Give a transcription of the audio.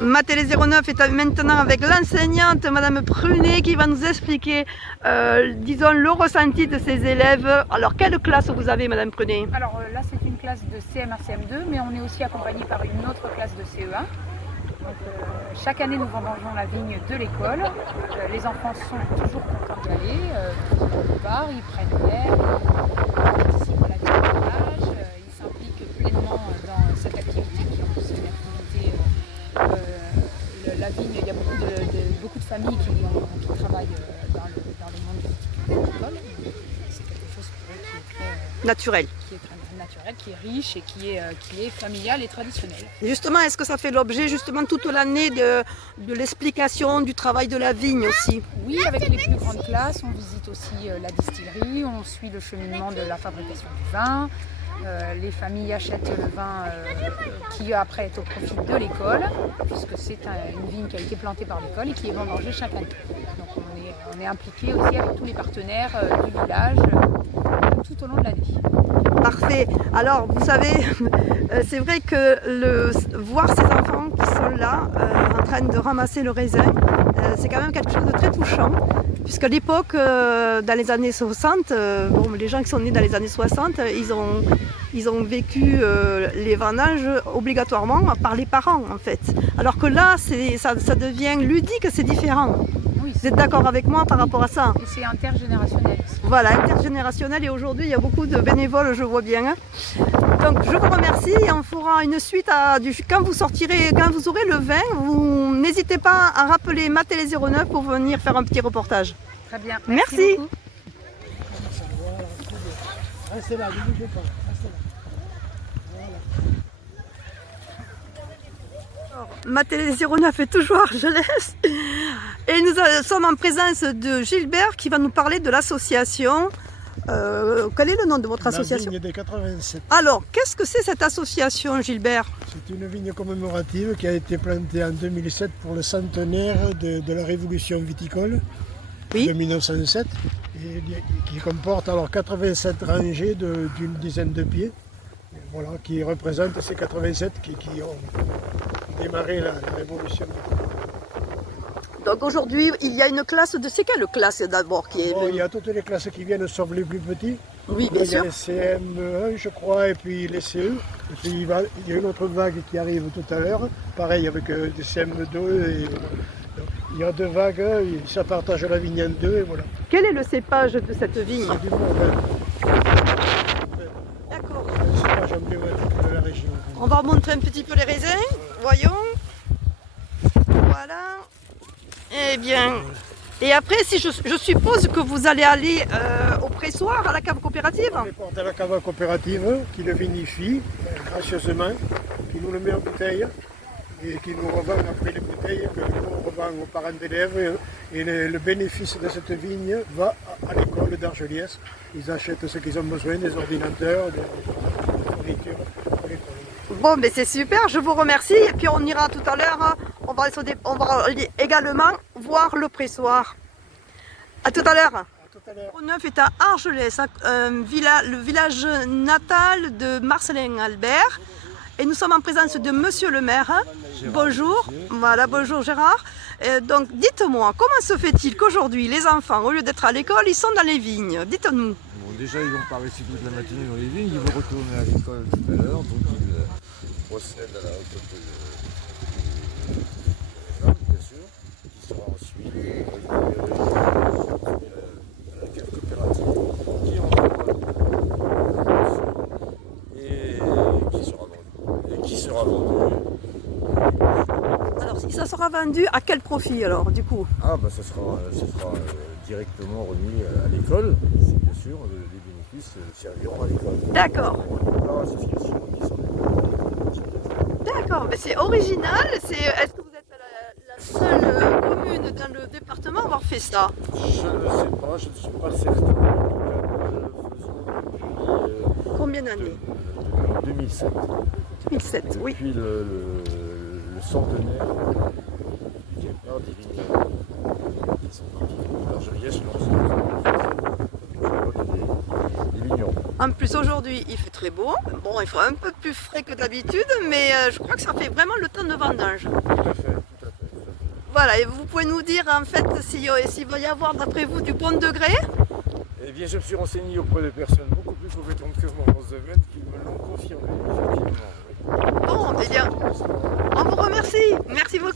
Ma Télé 09 est maintenant avec l'enseignante Madame Prunet qui va nous expliquer, disons, le ressenti de ses élèves. Alors, quelle classe vous avez, Madame Prunet? Alors là, c'est une classe de CM1, CM2, mais on est aussi accompagné par une autre classe de CE1. Donc, chaque année, nous vendangeons la vigne de l'école. Les enfants sont toujours contents d'y aller. Pour la plupart, ils prennent l'air, ils participent à la vie du village, ils s'impliquent pleinement dans cette activité qui est en plus une activité. La vigne, il y a beaucoup de familles qui travaillent dans le monde viticole. C'est quelque chose pour eux qui est très Naturel. naturel, qui est riche et qui est familial et traditionnel. Et justement, est-ce que ça fait l'objet justement toute l'année de l'explication du travail de la vigne aussi? Oui, avec les plus grandes classes, on visite aussi la distillerie, on suit le cheminement de la fabrication du vin. Les familles achètent le vin qui après est au profit de l'école, puisque c'est une vigne qui a été plantée par l'école et qui est vendangée chaque année. Donc on est impliqué aussi avec tous les partenaires du village tout au long de l'année. Parfait. Alors, vous savez, c'est vrai que voir ces enfants qui sont là, en train de ramasser le raisin, c'est quand même quelque chose de très touchant. Puisqu'à l'époque, dans les années 60, les gens qui sont nés dans les années 60, ils ont vécu les vendanges obligatoirement par les parents, en fait. Alors que là, ça devient ludique, c'est différent. Oui, vous êtes d'accord avec moi par rapport à ça? Et c'est intergénérationnel aussi. Voilà, intergénérationnel, et aujourd'hui il y a beaucoup de bénévoles, je vois bien. Donc je vous remercie et on fera une suite quand vous aurez le vin, vous n'hésitez pas à rappeler ma Télé 09 pour venir faire un petit reportage. Très bien. Merci. Beaucoup. Restez là, ne bougez pas. Restez là. Voilà. Ma Télé 09 est toujours à Argelès. Et nous sommes en présence de Gilbert qui va nous parler de l'association. Quel est le nom de votre association? La vigne des 87. Alors, qu'est-ce que c'est cette association, Gilbert? C'est une vigne commémorative qui a été plantée en 2007 pour le centenaire de la révolution viticole de 1907 et qui comporte alors 87 rangées d'une dizaine de pieds. Voilà, qui représentent ces 87 qui ont démarré la révolution viticole. Donc aujourd'hui, il y a une classe de... C'est quelle classe d'abord qui est... Il y a toutes les classes qui viennent sauf les plus petits. Oui, bien il y a sûr. les CM1, je crois, et puis les CE. Et puis il y a une autre vague qui arrive tout à l'heure, pareil avec des CM2. Et, il y a deux vagues, ça partage la vigne en deux, et voilà. Quel est le cépage de cette vigne? C'est du Morvan. D'accord. Le cépage emblématique de la région. On va montrer un petit peu les raisins. Voyons. Voilà. Eh bien... Et après, si je suppose que vous allez aller au pressoir, à la cave coopérative? On les porte à la cave coopérative qui le vinifie gracieusement, qui nous le met en bouteille et qui nous revend après les bouteilles que nous revend aux parents d'élèves. Et le bénéfice de cette vigne va à l'école d'Argelès. Ils achètent ce qu'ils ont besoin, des ordinateurs, des fournitures pour l'école. Bon, mais c'est super, je vous remercie. Et puis on ira tout à l'heure, on va également voir le pressoir. A tout à l'heure. Le 9 est à Argelès, le village natal de Marcelin Albert. Et nous sommes en présence de Monsieur le maire. Bonjour. Voilà, bonjour Gérard. Donc dites-moi, comment se fait-il qu'aujourd'hui les enfants, au lieu d'être à l'école, ils sont dans les vignes? Dites-nous. Bon, déjà, ils vont pas rester toute la matinée dans les vignes, ils vont retourner à l'école tout à l'heure, donc ils procèdent à la récolte des arbres, bien sûr, qui sera ensuite à la cave coopérative, qui et qui sera vendu. Alors, ça sera vendu à quel profit alors, du coup? Ah, bah ça sera directement remis à l'école, bien sûr, les bénéfices serviront à l'école. D'accord. Par l'association qui sont D'accord, mais c'est original. Est-ce que vous êtes la seule commune dans le département à avoir fait ça? Je ne sais pas, je ne suis pas certain. Nous le faisons depuis Combien d'années? 2007. 2007, oui. Depuis le centenaire du départ des vignes qui sont partis de l'Argeliès, je pense. des vignerons. En plus aujourd'hui il fait très beau, bon il faut un peu plus frais que d'habitude, mais je crois que ça fait vraiment le temps de vendange. Tout à fait, tout à fait, tout à fait. Voilà, et vous pouvez nous dire en fait s'il va y avoir d'après vous du bon degré? Eh bien, je me suis renseigné auprès de personnes beaucoup plus compétentes que moi dans ce domaine qui me l'ont confirmé.